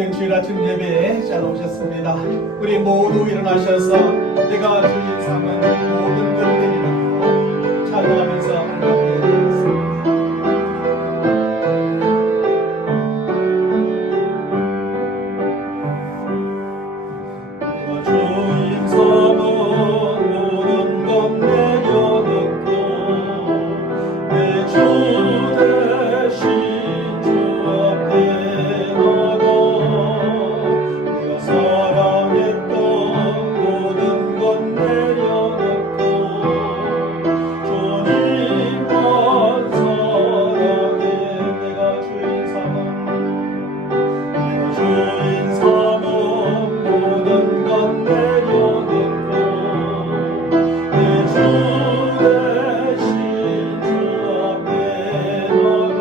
복된 주일 아침 예배에 잘 오셨습니다. 우리 모두 일어나셔서 내가 주인 삼은 모든 것 되리라고 찬양하면서 하나님 앞에 예배하겠습니다. 내가 주인 삼은 모든 것 내려놓고 내 주 대신 주 앞에 나가 내가 사랑했던 모든 것 내려놓고 주님만 사랑해. 내가 주인 삼은 모든 것 내려놓고 내 주 대신 주 앞에 나가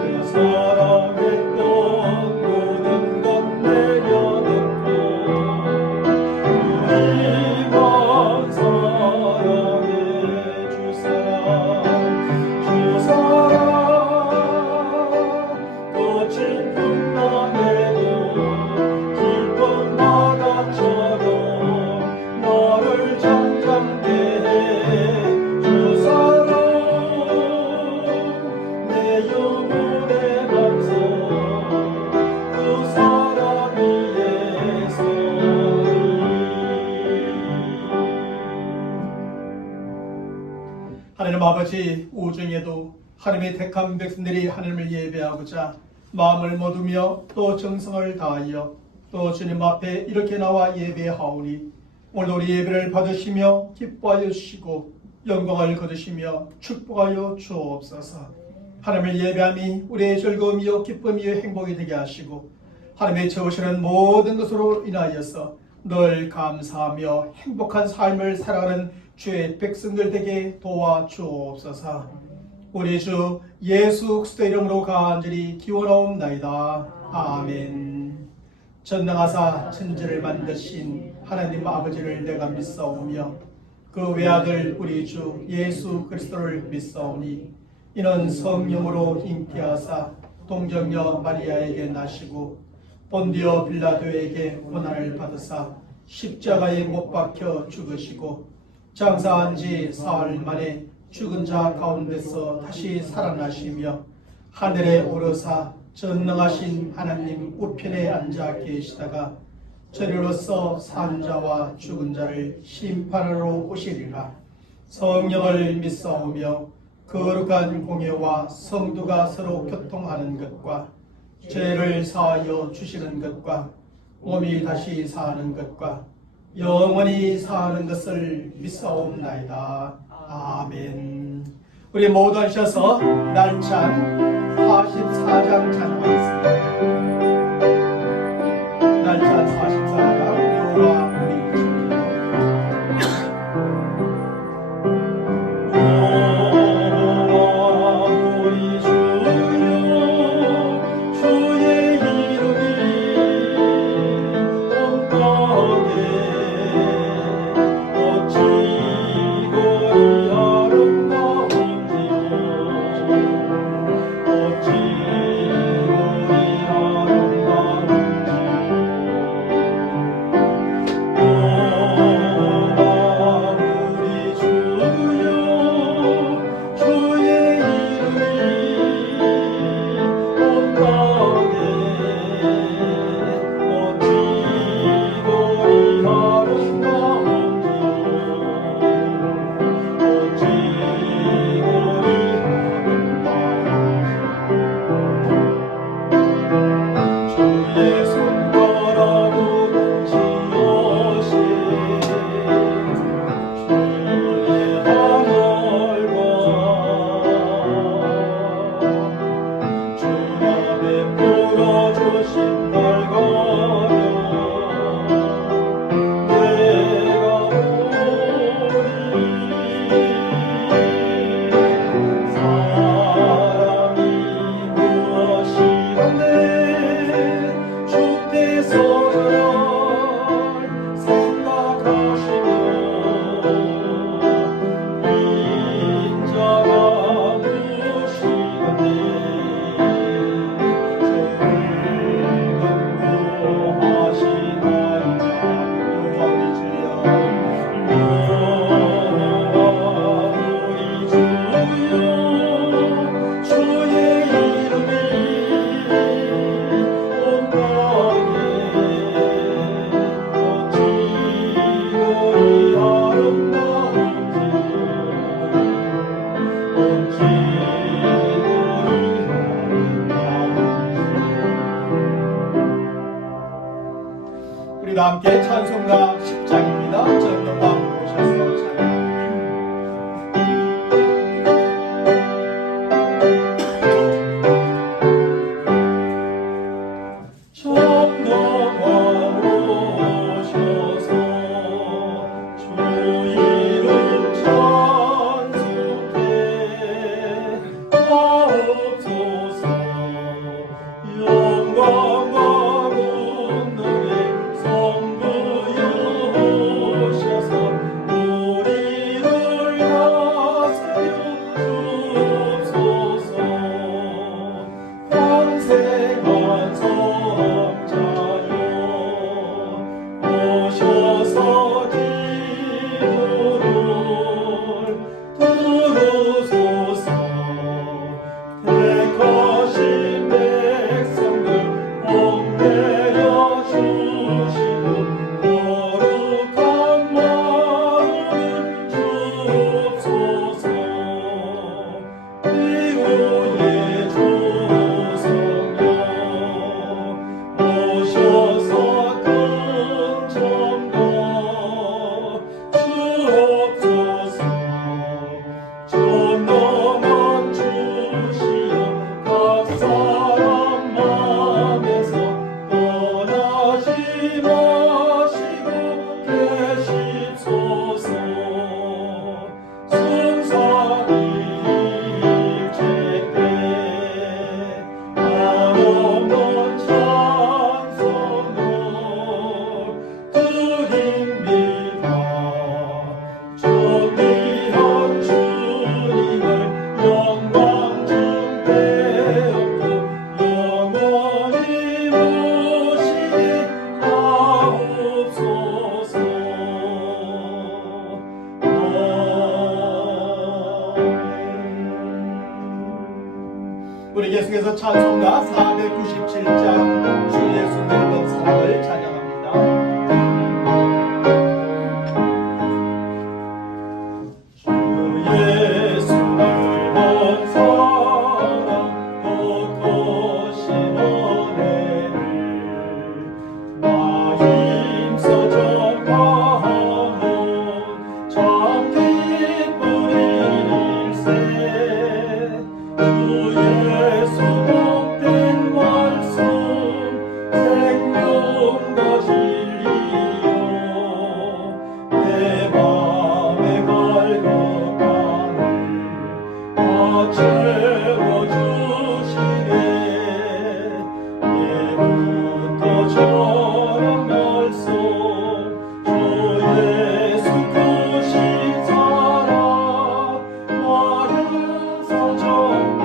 내가 사랑했던 모든 것 내려놓고 주님만 사랑해. 주 사랑 거친 풍랑에도 깊은 바다처럼 너를 잠잠게 해. 주 사랑 내 영혼의 반석 그 사랑 위에 서리. 하나님 아버지, 오중에도 하나님의 택한 백성들이 하나님을 예배하고자 마음을 모두며 또 정성을 다하여 또 주님 앞에 이렇게 나와 예배하오니 오늘도 우리 예배를 받으시며 기뻐하여 주시고 영광을 거두시며 축복하여 주옵소서. 하나님을 예배함이 우리의 즐거움이요 기쁨이요 행복이 되게 하시고 하나님의 채우시는 모든 것으로 인하여서 늘 감사하며 행복한 삶을 살아가는 주의 백성들 되게 도와주옵소서. 우리 주 예수 그리스도 이름으로 간절히 기원하옵나이다. 아멘. 전능하사 천지를 만드신 하나님 아버지를 내가 믿사오며 그 외아들 우리 주 예수 그리스도를 믿사오니 이는 성령으로 잉태하사 동정녀 마리아에게 나시고 본디오 빌라도에게 고난을 받으사 십자가에 못 박혀 죽으시고 장사한 지 사흘 만에 죽은 자 가운데서 다시 살아나시며 하늘에 오르사 전능하신 하나님 우편에 앉아 계시다가 저리로서 산 자와 죽은 자를 심판하러 오시리라. 성령을 믿사오며 거룩한 공예와 성도가 서로 교통하는 것과 죄를 사하여 주시는 것과 몸이 다시 사는 것과 영원히 사는 것을 믿사옵나이다. 아멘. 우리 모두 하셔서 날찬 44장 찬양하겠습니다. 날찬 44장 여호와 우리 주님. 여호와 우리 주여 주의 이름이 온 땅에 어찌 함께 찬송가 10장입니다. 전동왕 오셔서 찬양합니다. 우리 계속해서 찬송가 497장 주 예수 넓은 사랑을 찬양합니다. 주 예수 넓은 사랑 높으신 은혜를 나 힘써 전하는 참 기쁜 일세. 주 예수 복된 말씀 생명과 진리요 내 맘에 갈급함을 다 채워주시네. 예부터 전한 말씀 주 예수 크신 사랑 마음서 전하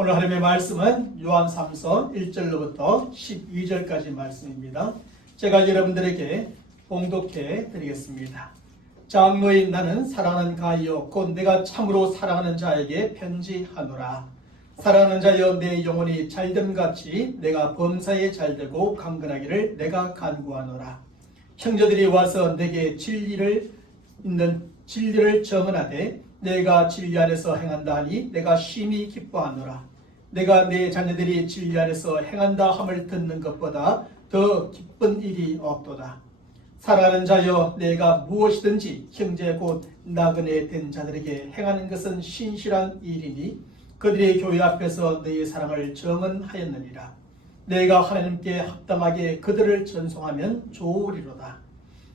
오늘 하나님의 말씀은 요한 3서 1절로부터 12절까지 말씀입니다. 제가 여러분들에게 봉독해 드리겠습니다. 장로인 나는 사랑하는 가이요 곧 내가 참으로 사랑하는 자에게 편지하노라. 사랑하는 자여 내 영혼이 잘됨같이 내가 범사에 잘되고 강건하기를 내가 간구하노라. 형제들이 와서 내게 진리를 정언하되 내가 진리 안에서 행한다 하니 내가 심히 기뻐하노라. 내가 내 자녀들이 진리 안에서 행한다 함을 듣는 것보다 더 기쁜 일이 없도다. 사랑하는 자여 내가 무엇이든지 형제 곧 나그네 된 자들에게 행하는 것은 신실한 일이니 그들의 교회 앞에서 너의 사랑을 정언하였느니라. 내가 하나님께 합당하게 그들을 전송하면 좋으리로다.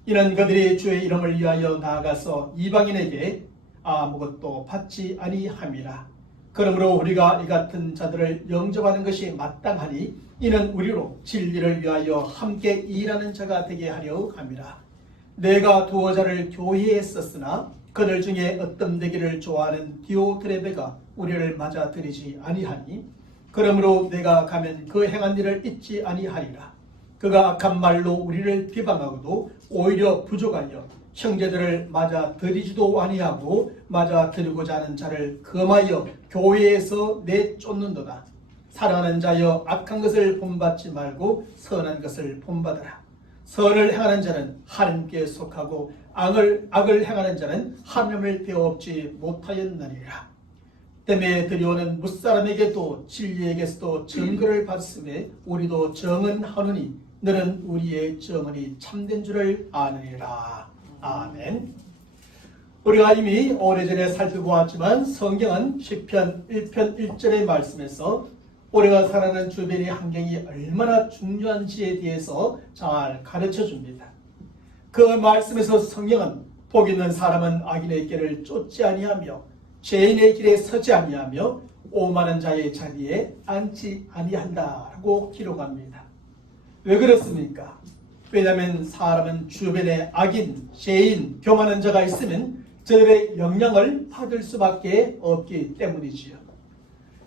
이는 그들이 주의 이름을 위하여 나아가서 이방인에게 아무것도 받지 아니함이라. 그러므로 우리가 이 같은 자들을 영접하는 것이 마땅하니 이는 우리로 진리를 위하여 함께 일하는 자가 되게 하려 함이라. 내가 두어 자를 교회에 썼으나 그들 중에 어떤 되기를 좋아하는 디오트레베가 우리를 맞아들이지 아니하니 그러므로 내가 가면 그 행한 일을 잊지 아니하리라. 그가 악한 말로 우리를 비방하고도 오히려 부족하여 형제들을 맞아들이지도 아니하고 맞아들이고자 하는 자를 금하여 교회에서 내쫓는도다. 사랑하는 자여 악한 것을 본받지 말고 선한 것을 본받으라. 선을 행하는 자는 하나님께 속하고 악을 행하는 자는 하나님을 배워엎지 못하였느니라. 때문에 들여오는 무사람에게도 진리에게서도 증거를 받으심에 우리도 정언하노니 너는 우리의 정언이 참된 줄을 아느니라. 아멘. 우리가 이미 오래전에 살펴보았지만 성경은 시편 1편 1절의 말씀에서 우리가 살아가는 주변의 환경이 얼마나 중요한지에 대해서 잘 가르쳐줍니다. 그 말씀에서 성경은 복 있는 사람은 악인의 길을 쫓지 아니하며 죄인의 길에 서지 아니하며 오만한 자의 자리에 앉지 아니한다라고 기록합니다. 왜 그렇습니까? 왜냐하면 사람은 주변에 악인, 죄인, 교만한 자가 있으면 저들의 영향을 받을 수밖에 없기 때문이지요.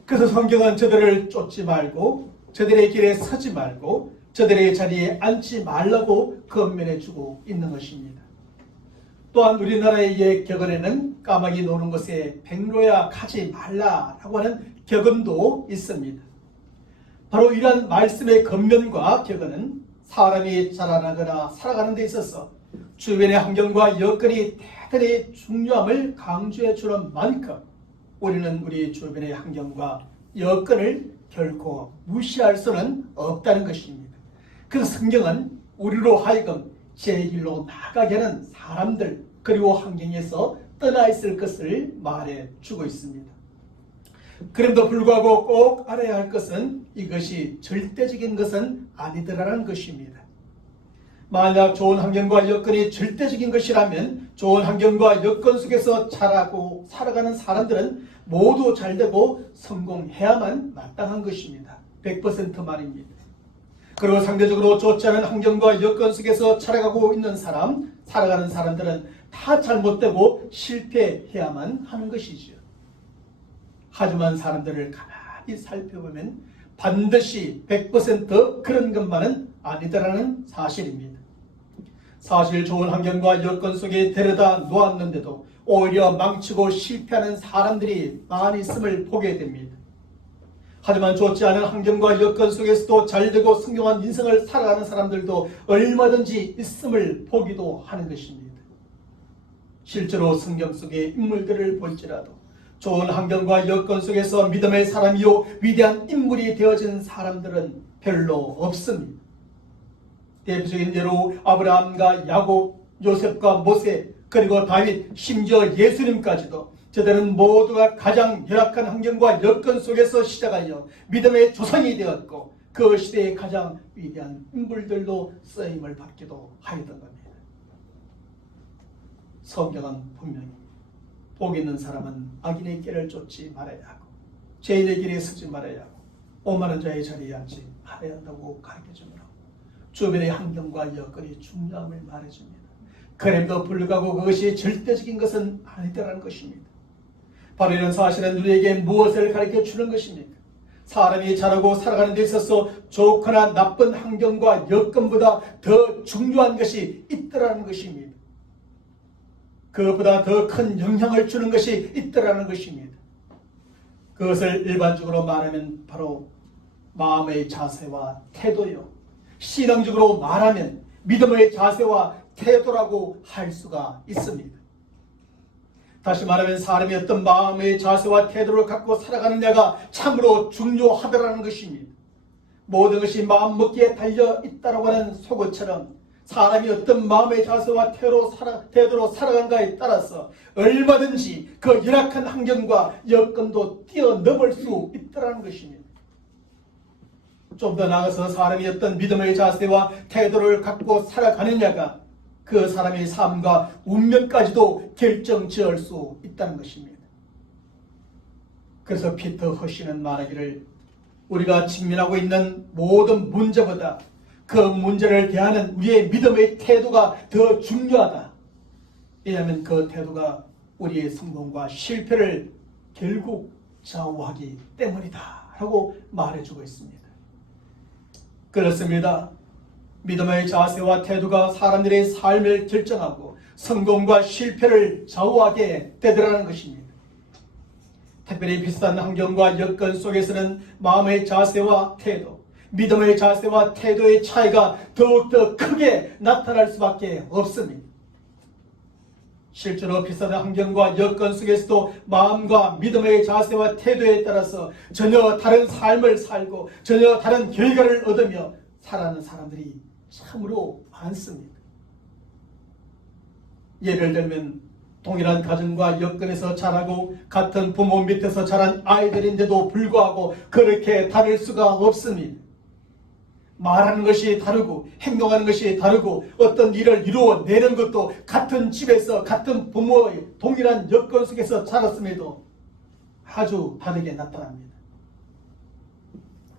그래서 성경은 저들을 쫓지 말고 저들의 길에 서지 말고 저들의 자리에 앉지 말라고 권면해 주고 있는 것입니다. 또한 우리나라의 옛 격언에는 까마귀 노는 곳에 백로야 가지 말라라고 하는 격언도 있습니다. 바로 이러한 말씀의 겉면과 격언은 사람이 자라나거나 살아가는 데 있어서 주변의 환경과 여건이 대단히 중요함을 강조해 주는 만큼 우리는 우리 주변의 환경과 여건을 결코 무시할 수는 없다는 것입니다. 그래서 성경은 우리로 하여금 제 길로 나가게 하는 사람들 그리고 환경에서 떠나 있을 것을 말해 주고 있습니다. 그럼에도 불구하고 꼭 알아야 할 것은 이것이 절대적인 것은 아니더라는 것입니다. 만약 좋은 환경과 여건이 절대적인 것이라면 좋은 환경과 여건 속에서 자라고 살아가는 사람들은 모두 잘되고 성공해야만 마땅한 것입니다. 100% 말입니다. 그리고 상대적으로 좋지 않은 환경과 여건 속에서 살아가고 있는 사람, 살아가는 사람들은 다 잘못되고 실패해야만 하는 것이지요. 하지만 사람들을 가만히 살펴보면 반드시 100% 그런 것만은 아니더라는 사실입니다. 사실 좋은 환경과 여건 속에 데려다 놓았는데도 오히려 망치고 실패하는 사람들이 많이 있음을 보게 됩니다. 하지만 좋지 않은 환경과 여건 속에서도 잘되고 성공한 인생을 살아가는 사람들도 얼마든지 있음을 보기도 하는 것입니다. 실제로 성경 속의 인물들을 볼지라도 좋은 환경과 여건 속에서 믿음의 사람이요 위대한 인물이 되어진 사람들은 별로 없습니다. 대표적인 예로 아브라함과 야곱, 요셉과 모세, 그리고 다윗, 심지어 예수님까지도 저들은 모두가 가장 열악한 환경과 여건 속에서 시작하여 믿음의 조상이 되었고 그 시대의 가장 위대한 인물들도 쓰임을 받기도 하였던 겁니다. 성경은 분명히 복 있는 사람은 악인의 길을 쫓지 말아야 하고 죄인의 길에 서지 말아야 하고 오만한 자의 자리에 앉지 말아야 한다고 가르쳐주므로 주변의 환경과 여건이 중요함을 말해줍니다. 그럼에도 불구하고 그것이 절대적인 것은 아니다라는 것입니다. 바로 이런 사실은 우리에게 무엇을 가르쳐 주는 것입니까? 사람이 자라고 살아가는 데 있어서 좋거나 나쁜 환경과 여건보다 더 중요한 것이 있더라는 것입니다. 그것보다 더 큰 영향을 주는 것이 있더라는 것입니다. 그것을 일반적으로 말하면 바로 마음의 자세와 태도요. 신앙적으로 말하면 믿음의 자세와 태도라고 할 수가 있습니다. 다시 말하면 사람이 어떤 마음의 자세와 태도를 갖고 살아가느냐가 참으로 중요하다라는 것입니다. 모든 것이 마음먹기에 달려 있다고 하는 속어처럼 사람이 어떤 마음의 자세와 태도로 살아간가에 따라서 얼마든지 그 열악한 환경과 여건도 뛰어넘을 수 있다는 것입니다. 좀 더 나아가서 사람이 어떤 믿음의 자세와 태도를 갖고 살아가느냐가 그 사람의 삶과 운명까지도 결정지을 수 있다는 것입니다. 그래서 피터 허시는 말하기를 우리가 직면하고 있는 모든 문제보다 그 문제를 대하는 우리의 믿음의 태도가 더 중요하다. 왜냐하면 그 태도가 우리의 성공과 실패를 결국 좌우하기 때문이다 라고 말해주고 있습니다. 그렇습니다. 믿음의 자세와 태도가 사람들의 삶을 결정하고 성공과 실패를 좌우하게 되더라는 것입니다. 특별히 비슷한 환경과 여건 속에서는 마음의 자세와 태도, 믿음의 자세와 태도의 차이가 더욱더 크게 나타날 수밖에 없습니다. 실제로 비슷한 환경과 여건 속에서도 마음과 믿음의 자세와 태도에 따라서 전혀 다른 삶을 살고 전혀 다른 결과를 얻으며 살아가는 사람들이 참으로 많습니다. 예를 들면 동일한 가정과 여건에서 자라고 같은 부모 밑에서 자란 아이들인데도 불구하고 그렇게 다를 수가 없습니다. 말하는 것이 다르고 행동하는 것이 다르고 어떤 일을 이루어내는 것도 같은 집에서 같은 부모의 동일한 여건 속에서 자랐음에도 아주 다르게 나타납니다.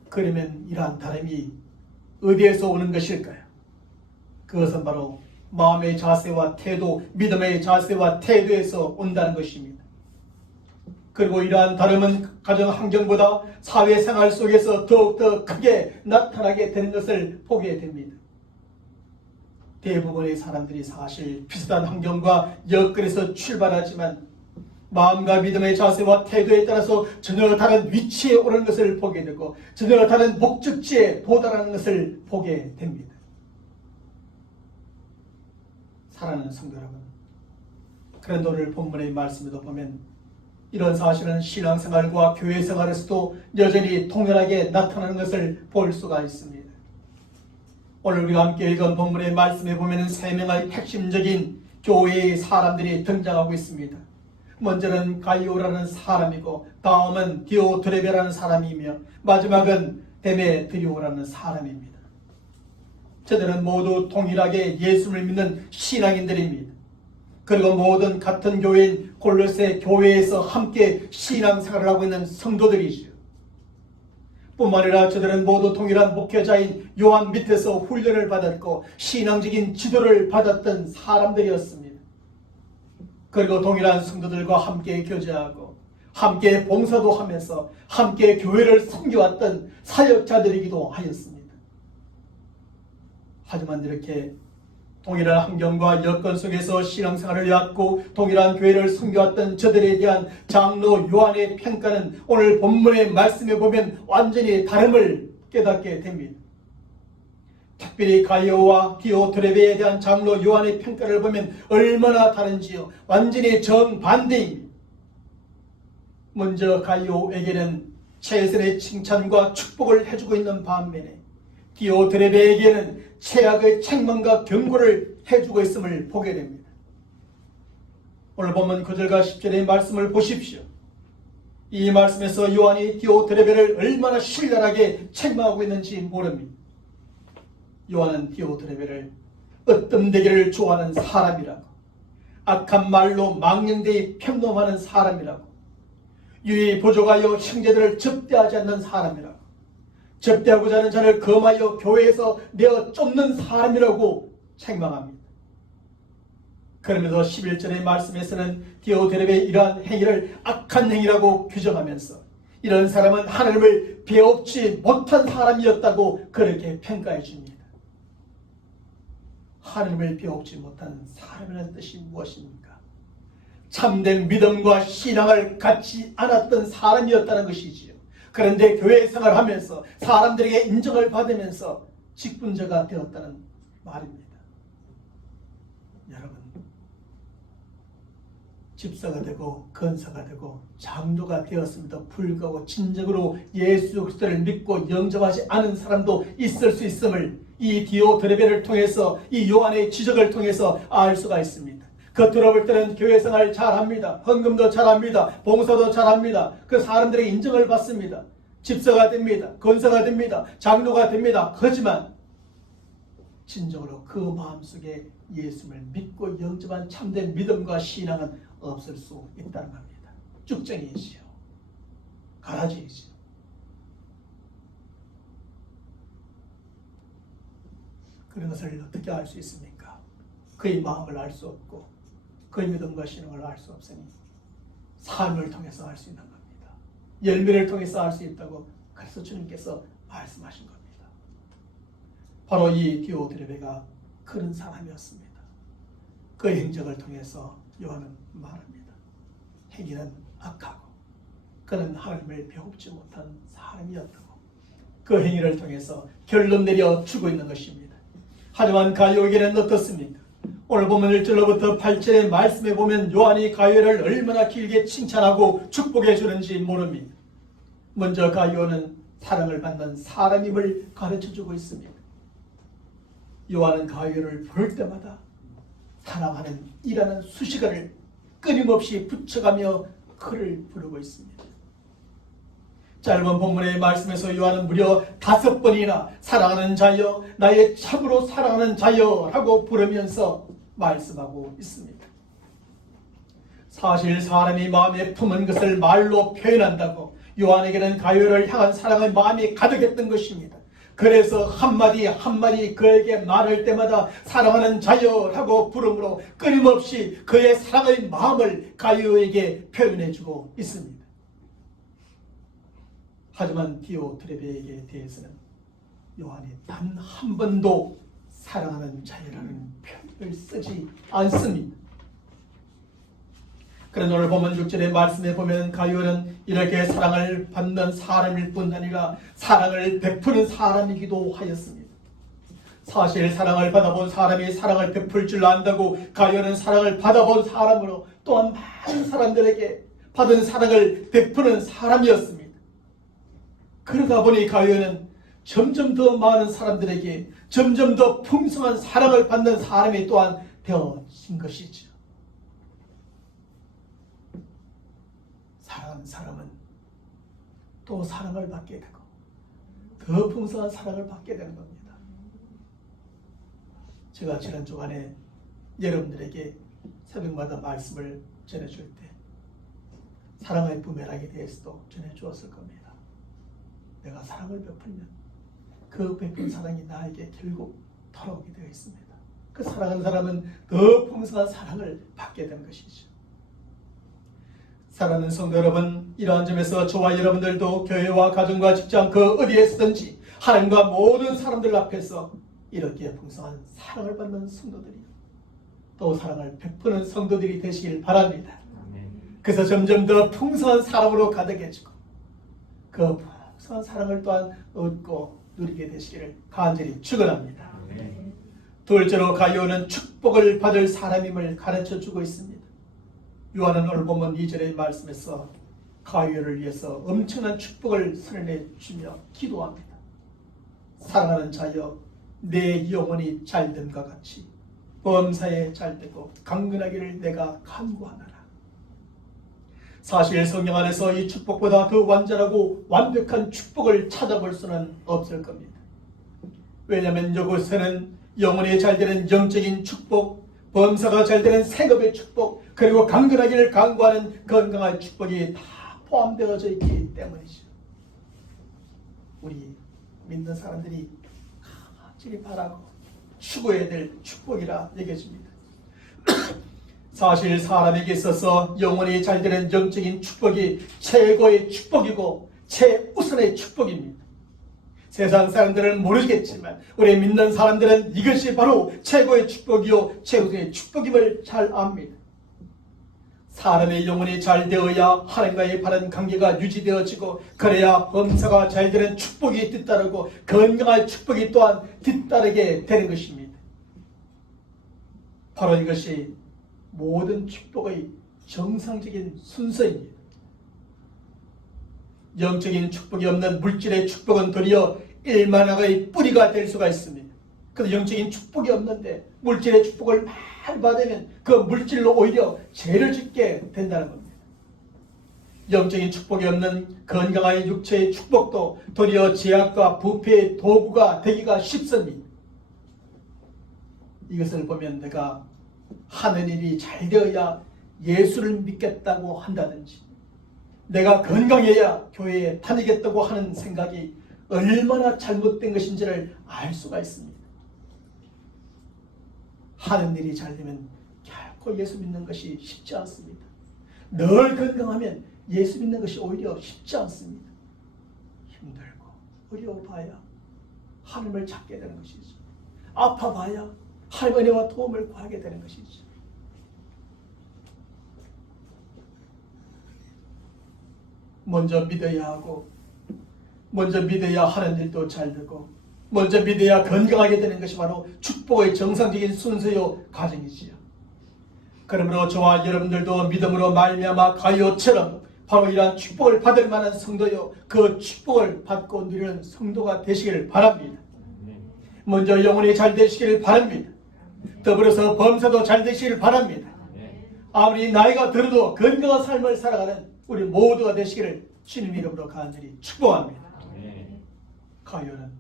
그러면 이러한 다름이 어디에서 오는 것일까요? 그것은 바로 마음의 자세와 태도, 믿음의 자세와 태도에서 온다는 것입니다. 그리고 이러한 다름은 가정 환경보다 사회생활 속에서 더욱더 크게 나타나게 되는 것을 보게 됩니다. 대부분의 사람들이 사실 비슷한 환경과 여건에서 출발하지만 마음과 믿음의 자세와 태도에 따라서 전혀 다른 위치에 오르는 것을 보게 되고 전혀 다른 목적지에 도달하는 것을 보게 됩니다. 사랑하는 성도 여러분, 그런데 오늘 본문의 말씀에도 보면 이런 사실은 신앙생활과 교회생활에서도 여전히 통렬하게 나타나는 것을 볼 수가 있습니다. 오늘 우리가 함께 읽은 본문의 말씀에 보면 3명의 핵심적인 교회의 사람들이 등장하고 있습니다. 먼저는 가이오라는 사람이고 다음은 디오드레베라는 사람이며 마지막은 데메드리오라는 사람입니다. 저들은 모두 동일하게 예수를 믿는 신앙인들입니다. 그리고 모든 같은 교회인 골로새 교회에서 함께 신앙생활을 하고 있는 성도들이죠. 뿐만 아니라 저들은 모두 동일한 목회자인 요한 밑에서 훈련을 받았고 신앙적인 지도를 받았던 사람들이었습니다. 그리고 동일한 성도들과 함께 교제하고 함께 봉사도 하면서 함께 교회를 섬겨왔던 사역자들이기도 하였습니다. 하지만 이렇게 동일한 환경과 여건 속에서 신앙생활을 해왔고 동일한 교회를 섬겨왔던 저들에 대한 장로 요한의 평가는 오늘 본문의 말씀에 보면 완전히 다름을 깨닫게 됩니다. 특별히 가이오와 디오드레베에 대한 장로 요한의 평가를 보면 얼마나 다른지요. 완전히 정반대입니다. 먼저 가이오에게는 최선의 칭찬과 축복을 해주고 있는 반면에 디오드레베에게는 최악의 책망과 경고를 해주고 있음을 보게 됩니다. 오늘 본문 9절과 10절의 말씀을 보십시오. 이 말씀에서 요한이 디오드레베를 얼마나 신랄하게 책망하고 있는지 모릅니다. 요한은 디오드레베를 으뜸되기를 좋아하는 사람이라고, 악한 말로 망령되이 평범하는 사람이라고, 유의 부족하여 형제들을 접대하지 않는 사람이라고, 접대하고자 하는 자를 금하여 교회에서 내어 쫓는 사람이라고 책망합니다. 그러면서 11절의 말씀에서는 디오드레베의 이러한 행위를 악한 행위라고 규정하면서 이런 사람은 하나님을 배웁지 못한 사람이었다고 그렇게 평가해 줍니다. 하나님을 배우지 못한 사람이라는 뜻이 무엇입니까? 참된 믿음과 신앙을 갖지 않았던 사람이었다는 것이지요. 그런데 교회 생활하면서 사람들에게 인정을 받으면서 직분자가 되었다는 말입니다. 여러분, 집사가 되고 건사가 되고 장로가 되었음에도 불구하고 진정으로 예수 그리스도를 믿고 영접하지 않은 사람도 있을 수 있음을 이 디오드레베를 통해서 이 요한의 지적을 통해서 알 수가 있습니다. 겉으로 볼 때는 교회 생활 잘합니다. 헌금도 잘합니다. 봉사도 잘합니다. 그 사람들의 인정을 받습니다. 집사가 됩니다. 건사가 됩니다. 장로가 됩니다. 하지만 진정으로 그 마음속에 예수를 믿고 영접한 참된 믿음과 신앙은 없을 수 있다는 겁니다. 쭉정이지요. 가라지이지요. 그런 것을 어떻게 알 수 있습니까? 그의 마음을 알 수 없고 그의 믿음과 신앙을 알 수 없으니 삶을 통해서 알 수 있는 겁니다. 열매를 통해서 알 수 있다고 그래서 주님께서 말씀하신 겁니다. 바로 이 디오드레베가 그런 사람이었습니다. 그의 행적을 통해서 요한은 말합니다. 행위는 악하고 그는 하나님을 배우지 못한 사람이었다고 그 행위를 통해서 결론 내려 주고 있는 것입니다. 하지만 가요에게는 어떻습니까? 오늘 보면 1절로부터 8절의 말씀에 보면 요한이 가요를 얼마나 길게 칭찬하고 축복해 주는지 모릅니다. 먼저 가요는 사랑을 받는 사람임을 가르쳐주고 있습니다. 요한은 가요를 부를 때마다 사랑하는 이라는 수식어를 끊임없이 붙여가며 그를 부르고 있습니다. 짧은 본문의 말씀에서 요한은 무려 5번이나 사랑하는 자여, 나의 참으로 사랑하는 자여 라고 부르면서 말씀하고 있습니다. 사실 사람이 마음에 품은 것을 말로 표현한다고 요한에게는 가요를 향한 사랑의 마음이 가득했던 것입니다. 그래서 한마디 한마디 그에게 말할 때마다 사랑하는 자여 라고 부르므로 끊임없이 그의 사랑의 마음을 가요에게 표현해주고 있습니다. 하지만 디오드레베에게 대해서는 요한이 단 한 번도 사랑하는 자여라는 표현을 쓰지 않습니다. 그런데 오늘 보면 6절의 말씀에 보면 가요는 이렇게 사랑을 받는 사람일 뿐 아니라 사랑을 베푸는 사람이기도 하였습니다. 사실 사랑을 받아본 사람이 사랑을 베풀 줄 안다고 가요는 사랑을 받아본 사람으로 또한 많은 사람들에게 받은 사랑을 베푸는 사람이었습니다. 그러다 보니 가요는 점점 더 많은 사람들에게 점점 더 풍성한 사랑을 받는 사람이 또한 되어진 것이죠. 사랑하는 사람은 또 사랑을 받게 되고 더 풍성한 사랑을 받게 되는 겁니다. 제가 지난 주간에 여러분들에게 새벽마다 말씀을 전해줄 때 사랑의 부메랑에 대해서도 전해주었을 겁니다. 내가 사랑을 베풀면 그 베푼 사랑이 나에게 결국 돌아오게 되어 있습니다. 그 사랑하는 사람은 더 풍성한 사랑을 받게 되는 것이죠. 사랑하는 성도 여러분, 이러한 점에서 저와 여러분들도 교회와 가정과 직장 그 어디에서든지 하나님과 모든 사람들 앞에서 이렇게 풍성한 사랑을 받는 성도들이 또 사랑을 베푸는 성도들이 되시길 바랍니다. 그래서 점점 더 풍성한 사랑으로 가득해지고 그 풍성한 사랑을 또한 얻고 누리게 되시기를 간절히 축원합니다. 둘째로 가요는 축복을 받을 사람임을 가르쳐주고 있습니다. 요한은 오늘 보면 2절의 말씀에서 가요를 위해서 엄청난 축복을 선언해 주며 기도합니다. 사랑하는 자여, 내 영혼이 잘됨과 같이 범사에 잘되고 강건하기를 내가 간구하노라. 사실 성경 안에서 이 축복보다 더 완전하고 완벽한 축복을 찾아볼 수는 없을 겁니다. 왜냐하면 이곳에는 영혼이 잘되는 영적인 축복, 범사가 잘되는 생업의 축복, 그리고 강건하기를 간구하는 건강한 축복이 다 포함되어져 있기 때문이죠. 우리 믿는 사람들이 간절히 바라고 추구해야 될 축복이라 여겨집니다. 사실 사람에게 있어서 영혼이 잘되는 영적인 축복이 최고의 축복이고 최우선의 축복입니다. 세상 사람들은 모르겠지만 우리 믿는 사람들은 이것이 바로 최고의 축복이요 최우선의 축복임을 잘 압니다. 사람의 영혼이 잘 되어야 하나님과의 바른 관계가 유지되어지고 그래야 범사가 잘 되는 축복이 뒤따르고 건강한 축복이 또한 뒤따르게 되는 것입니다. 바로 이것이 모든 축복의 정상적인 순서입니다. 영적인 축복이 없는 물질의 축복은 도리어 일만학의 뿌리가 될 수가 있습니다. 그래서 영적인 축복이 없는데 물질의 축복을 많이 받으면 그 물질로 오히려 죄를 짓게 된다는 겁니다. 영적인 축복이 없는 건강한 육체의 축복도 도리어 죄악과 부패의 도구가 되기가 쉽습니다. 이것을 보면 내가 하는 일이 잘 되어야 예수를 믿겠다고 한다든지 내가 건강해야 교회에 다니겠다고 하는 생각이 얼마나 잘못된 것인지를 알 수가 있습니다. 하는 일이 잘 되면 결코 예수 믿는 것이 쉽지 않습니다. 늘 건강하면 예수 믿는 것이 오히려 쉽지 않습니다. 힘들고 어려워봐야 하나님을 찾게 되는 것이죠. 아파봐야 하나님의 은혜와 도움을 구하게 되는 것이죠. 먼저 믿어야 하고 먼저 믿어야 하는 일도 잘 되고 먼저 믿어야 건강하게 되는 것이 바로 축복의 정상적인 순서요 과정이지요. 그러므로 저와 여러분들도 믿음으로 말미암아 가룟처럼 바로 이러한 축복을 받을 만한 성도요 그 축복을 받고 누리는 성도가 되시기를 바랍니다. 먼저 영혼이 잘 되시기를 바랍니다. 더불어서 범사도 잘 되시기를 바랍니다. 아무리 나이가 들어도 건강한 삶을 살아가는 우리 모두가 되시기를 주님 이름으로 간절히 축복합니다. 가룟은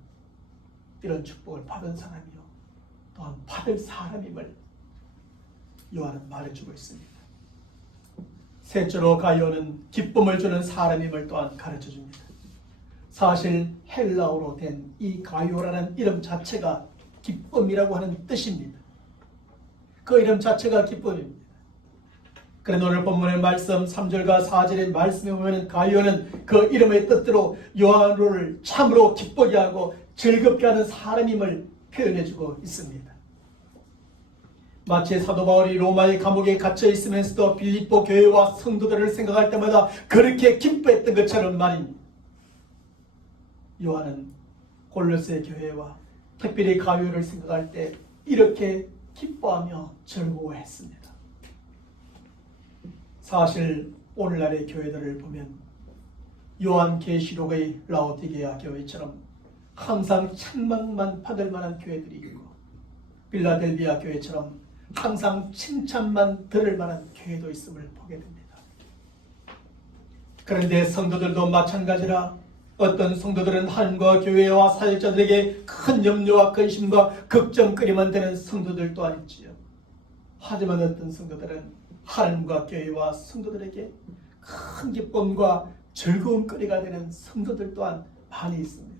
이런 축복을 받은 사람이요 또한 받을 사람임을 요한은 말해주고 있습니다. 셋째로 가룟은 기쁨을 주는 사람임을 또한 가르쳐줍니다. 사실 헬라어로 된 이 가룟라는 이름 자체가 기쁨이라고 하는 뜻입니다. 그 이름 자체가 기쁨입니다. 그런데 오늘 본문의 말씀 3절과 4절의 말씀에 보면 가룟은 그 이름의 뜻대로 요한을 참으로 기쁘게 하고 즐겁게 하는 사람임을 표현해주고 있습니다. 마치 사도 바울이 로마의 감옥에 갇혀 있으면서도 빌립보 교회와 성도들을 생각할 때마다 그렇게 기뻐했던 것처럼 말입니다. 요한은 골로새 교회와 특별히 가룟을 생각할 때 이렇게 기뻐하며 즐거워했습니다. 사실 오늘날의 교회들을 보면 요한계시록의 라오디게아 교회처럼 항상 책망만 받을 만한 교회들이 있고 빌라델비아 교회처럼 항상 칭찬만 들을 만한 교회도 있음을 보게 됩니다. 그런데 성도들도 마찬가지라 어떤 성도들은 하나님과 교회와 사역자들에게 큰 염려와 근심과 걱정거리만 되는 성도들 또한 있지요. 하지만 어떤 성도들은 하나님과 교회와 성도들에게 큰 기쁨과 즐거움거리가 되는 성도들 또한 많이 있습니다.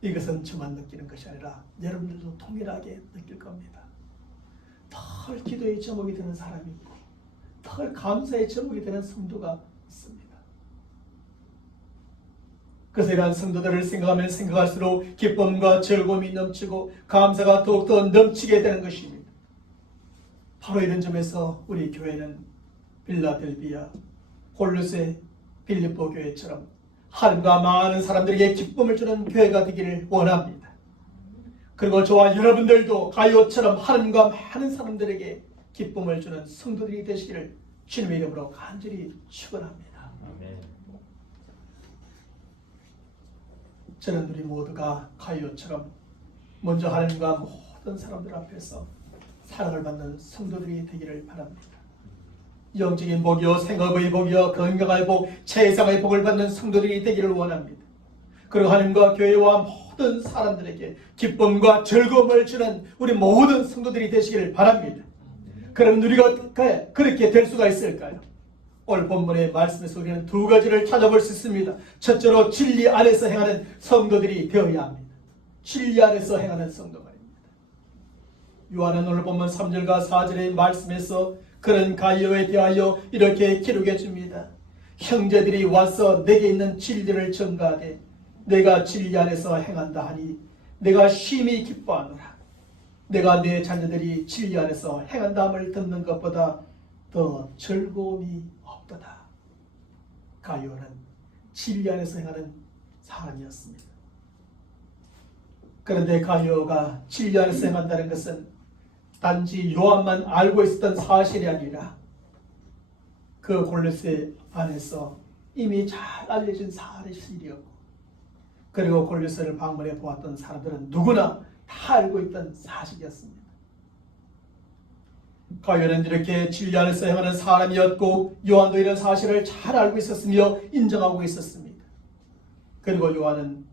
이것은 저만 느끼는 것이 아니라 여러분들도 동일하게 느낄 겁니다. 덜 기도의 제목이 되는 사람이 있고 덜 감사의 제목이 되는 성도가 있습니다. 그래서 이러한 성도들을 생각하면 생각할수록 기쁨과 즐거움이 넘치고 감사가 더욱더 넘치게 되는 것입니다. 바로 이런 점에서 우리 교회는 빌라델비아, 골로새, 빌립보 교회처럼 하나님과 많은 사람들에게 기쁨을 주는 교회가 되기를 원합니다. 그리고 저와 여러분들도 가룟처럼 하나님과 많은 사람들에게 기쁨을 주는 성도들이 되시기를 주님의 이름으로 간절히 축원합니다. 저는 우리 모두가 가룟처럼 먼저 하나님과 모든 사람들 앞에서 사랑을 받는 성도들이 되기를 바랍니다. 영적인 복이요 생업의 복이요 건강의 복 최상의 복을 받는 성도들이 되기를 원합니다. 그리고 하나님과 교회와 모든 사람들에게 기쁨과 즐거움을 주는 우리 모든 성도들이 되시기를 바랍니다. 그럼 우리가 그렇게 될 수가 있을까요? 오늘 본문의 말씀에서 우리는 두 가지를 찾아볼 수 있습니다. 첫째로 진리 안에서 행하는 성도들이 되어야 합니다. 진리 안에서 행하는 성도 말입니다. 요한은 오늘 본문 3절과 4절의 말씀에서 그런 가룟에 대하여 이렇게 기록해 줍니다. 형제들이 와서 내게 있는 진리를 전가하되 내가 진리 안에서 행한다 하니 내가 심히 기뻐하노라. 내가 내 자녀들이 진리 안에서 행한다 함을 듣는 것보다 더 즐거움이 없도다. 가룟은 진리 안에서 행하는 사람이었습니다. 그런데 가룟가 진리 안에서 행한다는 것은 단지 요한만 알고 있었던 사실이 아니라 그 골로새 안에서 이미 잘 알려진 사실이었고, 그리고 골로새를 방문해 보았던 사람들은 누구나 다 알고 있던 사실이었습니다. 가룟은 이렇게 진리 안에서 행하는 사람이었고 요한도 이런 사실을 잘 알고 있었으며 인정하고 있었습니다. 그리고 요한은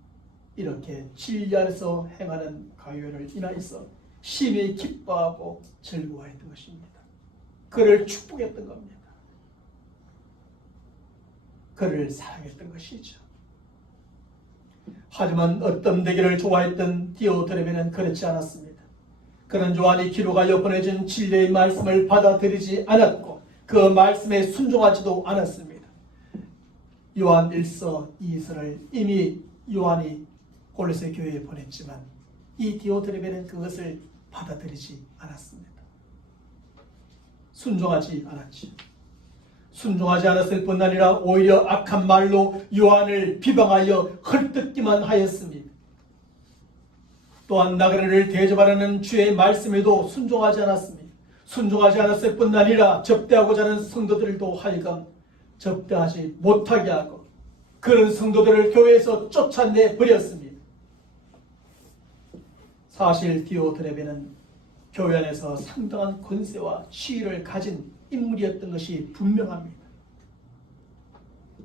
이렇게 진리 안에서 행하는 가룟을 인하여서 심히 기뻐하고 즐거워했던 것입니다. 그를 축복했던 겁니다. 그를 사랑했던 것이죠. 하지만 어떤 되기를 좋아했던 디오드레베는 그렇지 않았습니다. 그는 요한이 기록하여 보내준 진리의 말씀을 받아들이지 않았고 그 말씀에 순종하지도 않았습니다. 요한 1서 2서를 이미 요한이 골로새 교회에 보냈지만 이 디오드레베는 그것을 받아들이지 않았습니다. 순종하지 않았죠. 순종하지 않았을 뿐 아니라 오히려 악한 말로 요한을 비방하여 헐뜯기만 하였습니다. 또한 나그네를 대접하라는 주의 말씀에도 순종하지 않았습니다. 순종하지 않았을 뿐 아니라 접대하고자 하는 성도들도 하여금 접대하지 못하게 하고 그런 성도들을 교회에서 쫓아내 버렸습니다. 사실 디오드레베는 교회 안에서 상당한 권세와 지위를 가진 인물이었던 것이 분명합니다.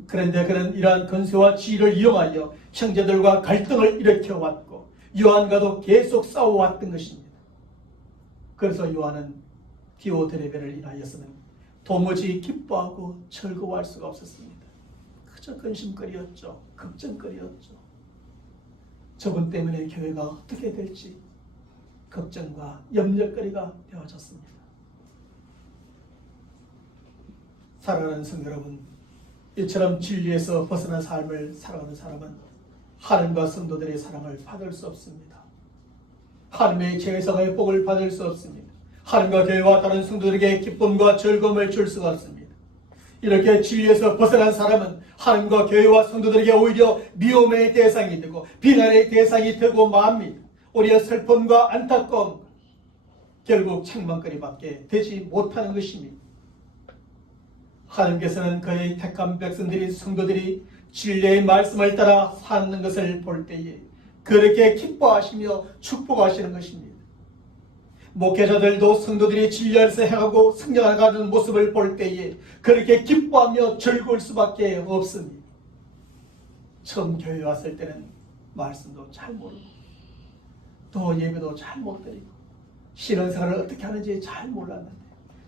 그런데 그는 이러한 권세와 지위를 이용하여 형제들과 갈등을 일으켜왔고 요한과도 계속 싸워왔던 것입니다. 그래서 요한은 디오드레베를 인하여서는 도무지 기뻐하고 즐거워할 수가 없었습니다. 그저 근심거리였죠. 걱정거리였죠. 저분 때문에 교회가 어떻게 될지 걱정과 염려거리가 되어졌습니다. 사랑하는 성도 여러분, 이처럼 진리에서 벗어난 삶을 살아가는 사람은 하나님과 성도들의 사랑을 받을 수 없습니다. 하나님의 제사의 복을 받을 수 없습니다. 하나님과 교회와 다른 성도들에게 기쁨과 즐거움을 줄 수가 없습니다. 이렇게 진리에서 벗어난 사람은 하나님과 교회와 성도들에게 오히려 미움의 대상이 되고 비난의 대상이 되고 맙니다. 오히려 슬픔과 안타까움, 결국 책망거리밖에 되지 못하는 것입니다. 하나님께서는 그의 택한 백성들이 성도들이 진리의 말씀을 따라 사는 것을 볼 때에 그렇게 기뻐하시며 축복하시는 것입니다. 목회자들도 성도들이 진리 안에서 행하고 성장하는 모습을 볼 때에 그렇게 기뻐하며 즐거울 수밖에 없습니다. 처음 교회에 왔을 때는 말씀도 잘 모르고 또 예배도 잘 못 드리고 신앙생활을 어떻게 하는지 잘 몰랐는데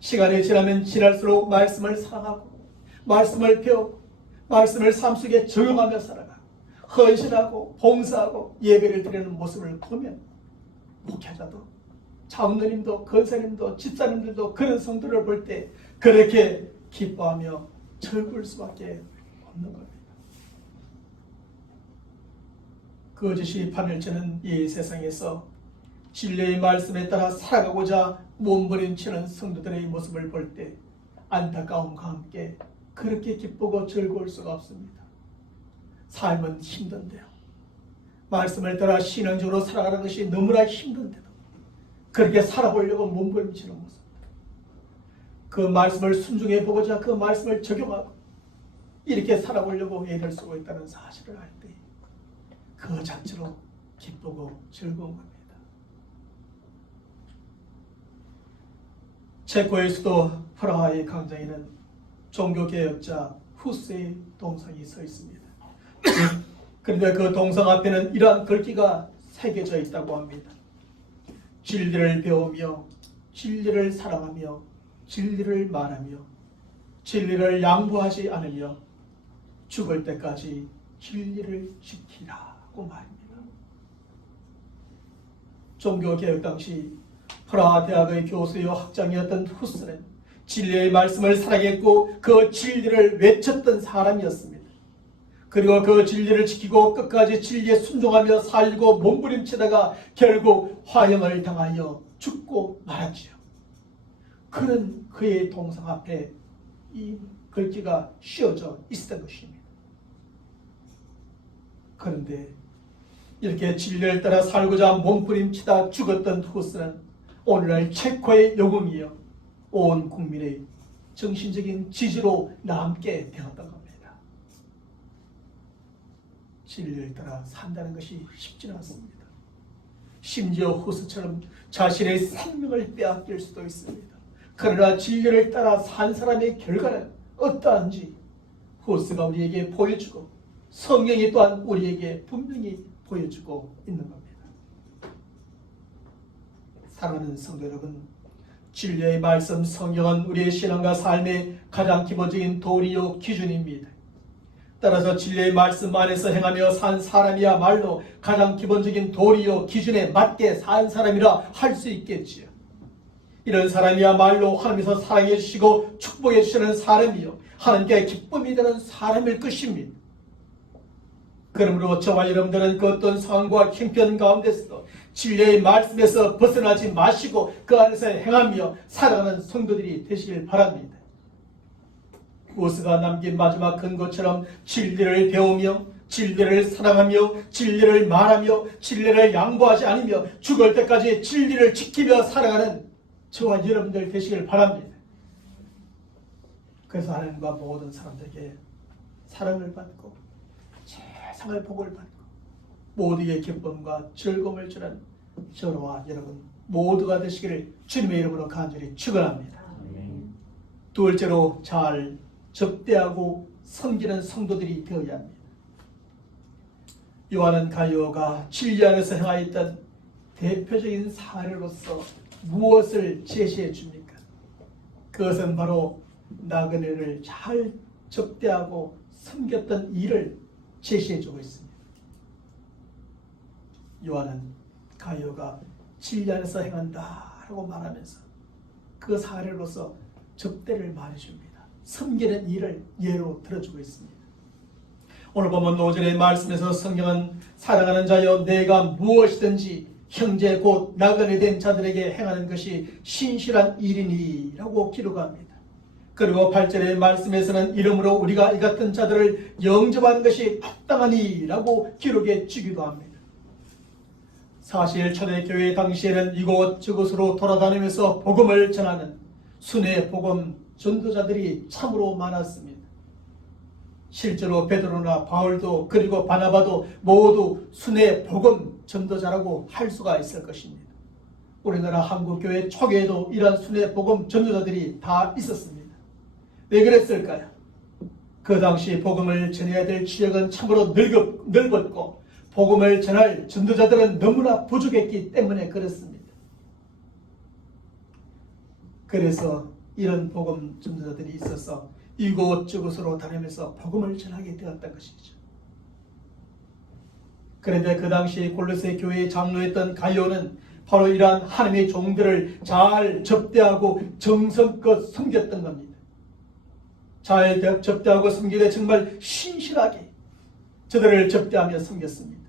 시간이 지나면 지날수록 말씀을 사랑하고 말씀을 배우고 말씀을 삶 속에 적용하며 살아가고 헌신하고 봉사하고 예배를 드리는 모습을 보면 목회자도 장로님도 권사님도 집사님들도 그런 성도를 볼 때 그렇게 기뻐하며 즐거울 수밖에 없는 겁니다. 거짓이 판을 치는 이 세상에서 진리의 말씀에 따라 살아가고자 몸부림치는 성도들의 모습을 볼 때 안타까움과 함께 그렇게 기쁘고 즐거울 수가 없습니다. 삶은 힘든데요. 말씀을 따라 신앙적으로 살아가는 것이 너무나 힘든데도 그렇게 살아보려고 몸부림치는 모습, 그 말씀을 순종해 보고자 그 말씀을 적용하고 이렇게 살아보려고 애를 쓰고 있다는 사실을 알 때 그 자체로 기쁘고 즐거운 겁니다. 체코의 수도 프라하의 광장에는 종교개혁자 후스의 동상이 서 있습니다. 그런데 그 동상 앞에는 이러한 글귀가 새겨져 있다고 합니다. 진리를 배우며 진리를 사랑하며 진리를 말하며 진리를 양보하지 않으며 죽을 때까지 진리를 지키라고 말입니다. 종교개혁 당시 프라하 대학의 교수요 학장이었던 후스는 진리의 말씀을 사랑했고 그 진리를 외쳤던 사람이었습니다. 그리고 그 진리를 지키고 끝까지 진리에 순종하며 살고 몸부림치다가 결국 화형을 당하여 죽고 말았지요. 그는 그의 동상 앞에 이 글귀가 씌워져 있었던 것입니다. 그런데 이렇게 진리를 따라 살고자 몸부림치다 죽었던 후스는 오늘날 체코의 영웅이요 온 국민의 정신적인 지지로 남게 되었던 겁니다. 진리를 따라 산다는 것이 쉽지는 않습니다. 심지어 후스처럼 자신의 생명을 빼앗길 수도 있습니다. 그러나 진리를 따라 산 사람의 결과는 어떠한지 후스가 우리에게 보여주고 성경이 또한 우리에게 분명히 보여주고 있는 겁니다. 사랑하는 성도 여러분, 진리의 말씀 성경은 우리의 신앙과 삶의 가장 기본적인 도리요 기준입니다. 따라서 진리의 말씀 안에서 행하며 산 사람이야말로 가장 기본적인 도리요 기준에 맞게 산 사람이라 할 수 있겠지요. 이런 사람이야말로 하나님께서 사랑해 주시고 축복해 주시는 사람이요 하나님께 기쁨이 되는 사람일 것입니다. 그러므로 저와 여러분들은 그 어떤 상황과 형편 가운데서도 진리의 말씀에서 벗어나지 마시고 그 안에서 행하며 살아가는 성도들이 되시길 바랍니다. 후스가 남긴 마지막 근거처럼 진리를 배우며 진리를 사랑하며 진리를 말하며 진리를 양보하지 않으며 죽을 때까지 진리를 지키며 살아가는 저와 여러분들 되시길 바랍니다. 그래서 하나님과 모든 사람들에게 사랑을 받고 세상의 복을 받고 모두의 기쁨과 즐거움을 주는 저와 여러분 모두가 되시기를 주님의 이름으로 간절히 축원합니다. 둘째로 잘 접대하고 섬기는 성도들이 되어야 합니다. 요한은 가이오가 진리 안에서 행하였던 대표적인 사례로서 무엇을 제시해 줍니까? 그것은 바로 나그네를 잘 접대하고 섬겼던 일을 제시해 주고 있습니다. 요한은 가이오가 진리 안에서 행한다라고 말하면서 그 사례로서 접대를 말해줍니다. 섬기는 일을 예로 들어주고 있습니다. 오늘 보면 5절의 말씀에서 성경은 사랑하는 자여 내가 무엇이든지 형제 곧 나그네 된 자들에게 행하는 것이 신실한 일이니 라고 기록합니다. 그리고 8절의 말씀에서는 이러므로 우리가 이 같은 자들을 영접하는 것이 합당하니 라고 기록해 주기도 합니다. 사실 초대교회 당시에는 이곳저곳으로 돌아다니면서 복음을 전하는 순회 복음 전도자들이 참으로 많았습니다. 실제로 베드로나 바울도 그리고 바나바도 모두 순회 복음 전도자라고 할 수가 있을 것입니다. 우리나라 한국교회 초기에도 이러한 순회 복음 전도자들이 다 있었습니다. 왜 그랬을까요? 그 당시 복음을 전해야 될 지역은 참으로 넓었고 복음을 전할 전도자들은 너무나 부족했기 때문에 그렇습니다. 그래서 이런 복음 전도자들이 있어서 이곳저곳으로 다니면서 복음을 전하게 되었던 것이죠. 그런데 그 당시 골로새 교회의 장로였던 가이오는 바로 이러한 하나님의 종들을 잘 접대하고 정성껏 섬겼던 겁니다. 잘 접대하고 섬기되 정말 신실하게 저들을 접대하며 섬겼습니다.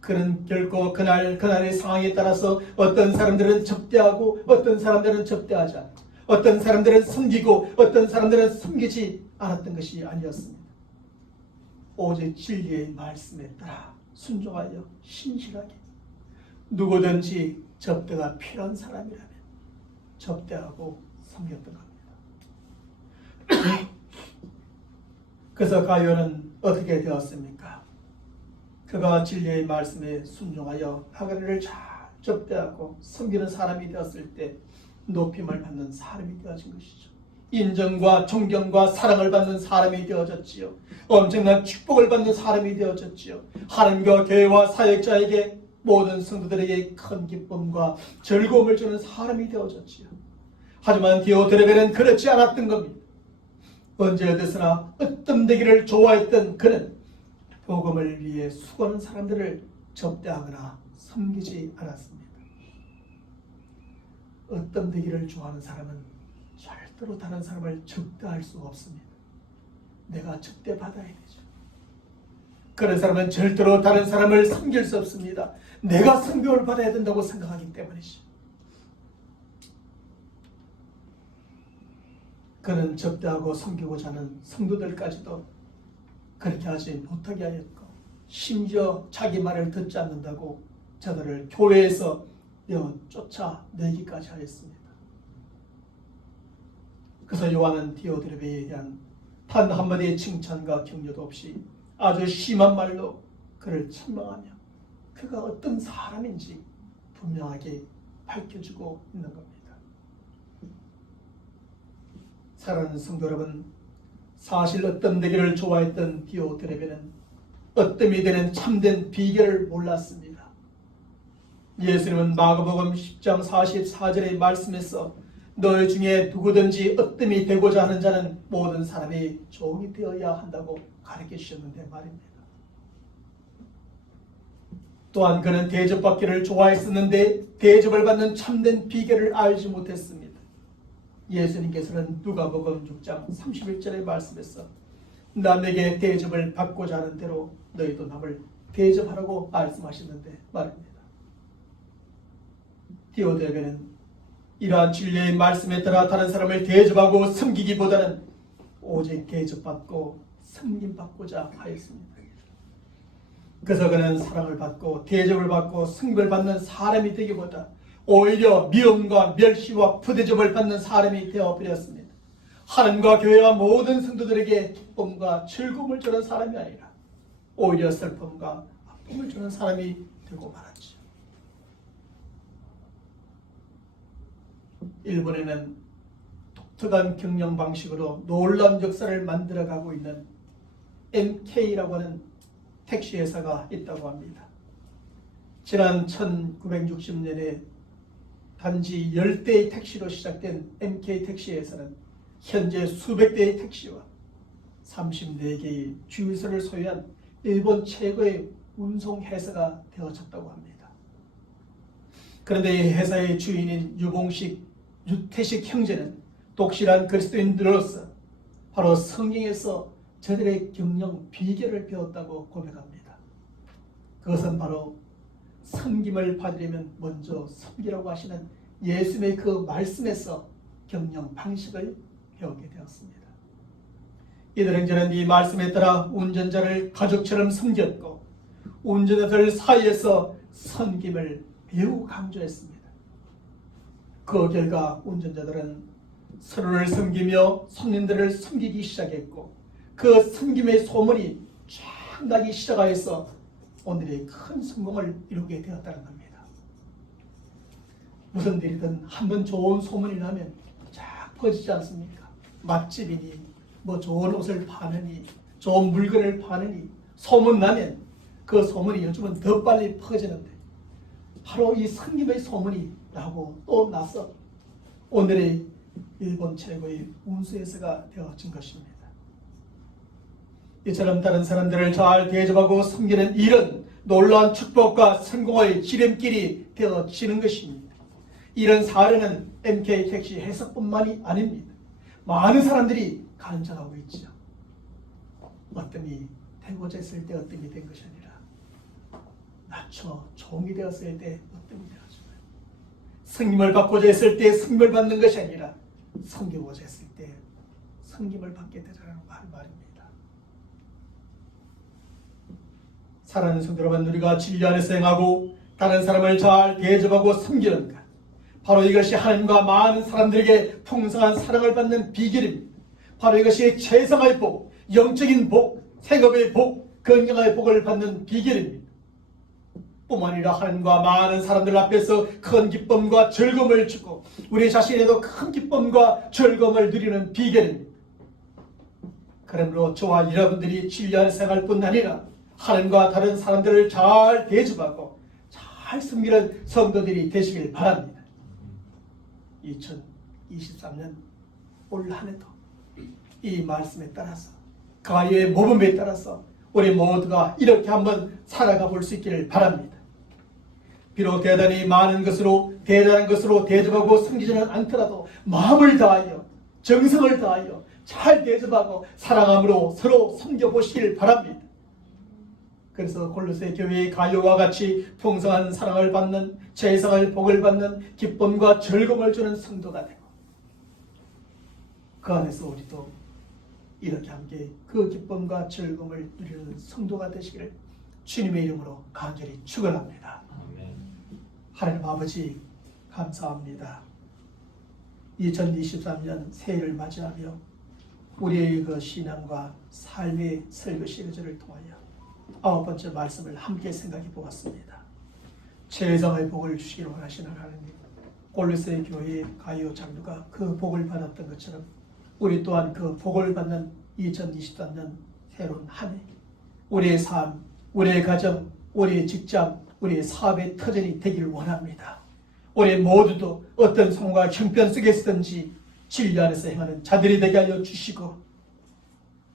그는 결코 그날의 상황에 따라서 어떤 사람들은 접대하고 어떤 사람들은 접대하지 않고 어떤 사람들은 섬기고 어떤 사람들은 섬기지 않았던 것이 아니었습니다. 오직 진리의 말씀에 따라 순종하여 신실하게 누구든지 접대가 필요한 사람이라면 접대하고 섬겼던 겁니다. 그래서 가이오는 어떻게 되었습니까? 그가 진리의 말씀에 순종하여 나그네를 잘 접대하고 섬기는 사람이 되었을 때 높임을 받는 사람이 되어진 것이죠. 인정과 존경과 사랑을 받는 사람이 되어졌지요. 엄청난 축복을 받는 사람이 되어졌지요. 하나님과 교회와 사역자에게 모든 성도들에게 큰 기쁨과 즐거움을 주는 사람이 되어졌지요. 하지만 디오드레벨은 그렇지 않았던 겁니다. 언제 어디서나 으뜸되기를 좋아했던 그는 복음을 위해 수고하는 사람들을 접대하거나 섬기지 않았습니다. 으뜸되기를 좋아하는 사람은 절대 절대로 다른 사람을 적대할 수 없습니다. 내가 적대받아야 되죠. 그런 사람은 절대로 다른 사람을 섬길 수 없습니다. 내가 섬김을 받아야 된다고 생각하기 때문이죠. 그는 적대하고 섬기고자 하는 성도들까지도 그렇게 하지 못하게 하였고, 심지어 자기 말을 듣지 않는다고 저들을 교회에서 쫓아내기까지 하였습니다. 그래서 요한은 디오드레베에 대한 단 한마디의 칭찬과 격려도 없이 아주 심한 말로 그를 책망하며 그가 어떤 사람인지 분명하게 밝혀주고 있는 겁니다. 사랑하는 성도 여러분, 사실 어떤 되기를 좋아했던 디오드레베는 어뜸이 되는 참된 비결을 몰랐습니다. 예수님은 마가복음 10장 44절의 말씀에서 너희 중에 누구든지 어뜸이 되고자 하는 자는 모든 사람이 종이 되어야 한다고 가르쳐 주셨는데 말입니다. 또한 그는 대접받기를 좋아했었는데 대접을 받는 참된 비결을 알지 못했습니다. 예수님께서는 누가복음 6장 31절의 말씀에서 남에게 대접을 받고자 하는 대로 너희도 남을 대접하라고 말씀하셨는데 말입니다. 디오드레베는 이러한 진리의 말씀에 따라 다른 사람을 대접하고 섬기기보다는 오직 대접받고 섬김받고자 하였습니다. 그래서 그는 사랑을 받고 대접을 받고 승급을 받는 사람이 되기보다 오히려 미움과 멸시와 부대접을 받는 사람이 되어버렸습니다. 하나님과 교회와 모든 성도들에게 기쁨과 즐거움을 주는 사람이 아니라 오히려 슬픔과 아픔을 주는 사람이 되고 말았죠. 일본에는 독특한 경영 방식으로 놀라운 역사를 만들어가고 있는 MK라고 하는 택시 회사가 있다고 합니다. 지난 1960년에 단지 10대의 택시로 시작된 MK 택시 회사는 현재 수백 대의 택시와 34개의 주유소를 소유한 일본 최고의 운송 회사가 되어졌다고 합니다. 그런데 이 회사의 주인인 유태식 형제는 독실한 그리스도인들로서 바로 성경에서 저들의 경영 비결을 배웠다고 고백합니다. 그것은 바로 섬김을 받으려면 먼저 섬기라고 하시는 예수님의 그 말씀에서 경영 방식을 배우게 되었습니다. 이들 형제는 이 말씀에 따라 운전자를 가족처럼 섬겼고 운전자들 사이에서 섬김을 매우 강조했습니다. 그 결과 운전자들은 서로를 섬기며 손님들을 섬기기 시작했고 그 섬김의 소문이 쫙 나기 시작하여서 오늘의 큰 성공을 이루게 되었다는 겁니다. 무슨 일이든 한번 좋은 소문이 나면 쫙 퍼지지 않습니까? 맛집이니 뭐 좋은 옷을 파느니 좋은 물건을 파느니 소문나면 그 소문이 요즘은 더 빨리 퍼지는데 바로 이 섬김의 소문이 나고 또 나서 오늘의 일본 최고의 운수회사가 되어진 것입니다. 이처럼 다른 사람들을 잘 대접하고 섬기는 일은 놀라운 축복과 성공의 지름길이 되어지는 것입니다. 이런 사례는 MK 택시 회사뿐만이 아닙니다. 많은 사람들이 간증하고 있죠. 어뜸이 되고자 했을 때 어뜸이 된 것이 아니라 낮춰 종이 되었을 때 어뜸이 되어지고 섬김을 받고자 했을 때 섬김을 받는 것이 아니라 섬기고자 했을 때 섬김을 받게 되라는 말입니다. 사랑하는 성도 여러분, 우리가 진리 안에서 행하고 다른 사람을 잘 대접하고 섬기는 것, 바로 이것이 하나님과 많은 사람들에게 풍성한 사랑을 받는 비결입니다. 바로 이것이 최상의 복, 영적인 복, 생업의 복, 건강의 복을 받는 비결입니다. 뿐만 아니라 하나님과 많은 사람들 앞에서 큰 기쁨과 즐거움을 주고 우리 자신에도 큰 기쁨과 즐거움을 누리는 비결입니다. 그러므로 저와 여러분들이 진리 안에서 생활 뿐 아니라 하나님과 다른 사람들을 잘 대접하고 잘 섬기는 성도들이 되시길 바랍니다. 2023년 올 한 해도 이 말씀에 따라서 가의 모범에 따라서 우리 모두가 이렇게 한번 살아가 볼 수 있기를 바랍니다. 비록 대단한 것으로 대접하고 섬기지는 않더라도 마음을 다하여 정성을 다하여 잘 대접하고 사랑함으로 서로 섬겨보시길 바랍니다. 그래서 골로새 교회의 가요와 같이 풍성한 사랑을 받는, 재성을 복을 받는 기쁨과 즐거움을 주는 성도가 되고, 그 안에서 우리도 이렇게 함께 그 기쁨과 즐거움을 누리는 성도가 되시기를 주님의 이름으로 간절히 축원합니다. 하나님 아버지 감사합니다. 2023년 새해를 맞이하며 우리의 그 신앙과 삶의 설교 시리즈를 통하여 9번째 말씀을 함께 생각해 보았습니다. 최성의 복을 주시기를 원하시는 하나님, 골로새 교회의 가요 장로가 그 복을 받았던 것처럼 우리 또한 그 복을 받는 2023년 새로운 한 해, 우리의 삶, 우리의 가정, 우리의 직장, 우리의 사업의 터전이 되기를 원합니다. 우리 모두도 어떤 상황과 형편 속에서든지 진리 안에서 행하는 자들이 되게 하여 주시고,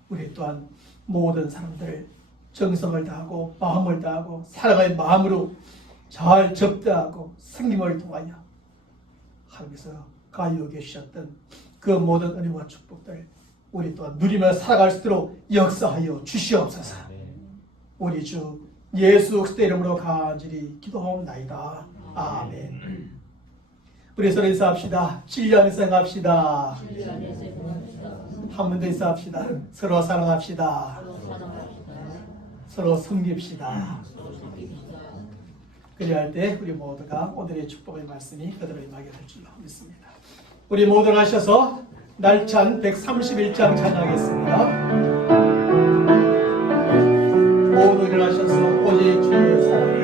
우리 또한 모든 사람들을 정성을 다하고 마음을 다하고 사랑의 마음으로 잘 접대하고 섬김을 통하여 하나님께서 가지고 계셨던 그 모든 은혜와 축복들 우리 또한 누리며 살아갈 수 있도록 역사하여 주시옵소서. 우리 주 예수 그리스도의 이름으로 간절히 기도하옵나이다. 아멘. 우리 서로 인사합시다. 진리 안에서 행합시다. 한 번 더 인사합시다. 서로 사랑합시다. 서로 섬깁시다. 그리할 때 우리 모두가 오늘의 축복의 말씀이 그대로 임하게 될 줄로 믿습니다. 우리 모두 하셔서 날찬 131장 찬양하겠습니다. 모두 일어나셔서 오직 주의 사랑을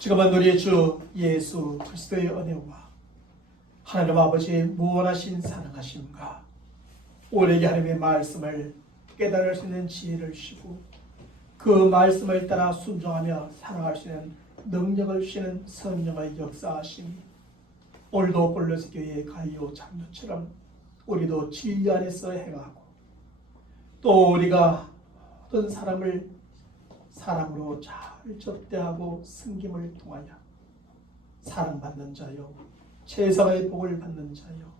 지금은 우리 주 예수 그리스도의 은혜와 하나님 아버지의 무한하신 사랑하심과 우리에게 하나님의 말씀을 깨달을 수 있는 지혜를 주시고 그 말씀을 따라 순종하며 살아갈 수 있는 능력을 주시는 성령의 역사하심이 오늘도 골로새 교회의 가이오 장로처럼 우리도 진리 안에서 행하고 또 우리가 어떤 사람을 사랑으로 잘 접대하고 섬김을 통하여 사랑받는 자요 최상의 복을 받는 자요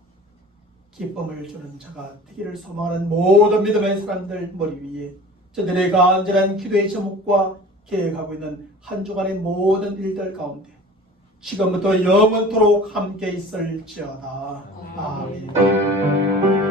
기쁨을 주는 자가 되기를 소망하는 모든 믿음의 사람들 머리 위에 저들의 간절한 기도의 제목과 계획하고 있는 한 주간의 모든 일들 가운데 지금부터 영원토록 함께 있을지어다. 아멘.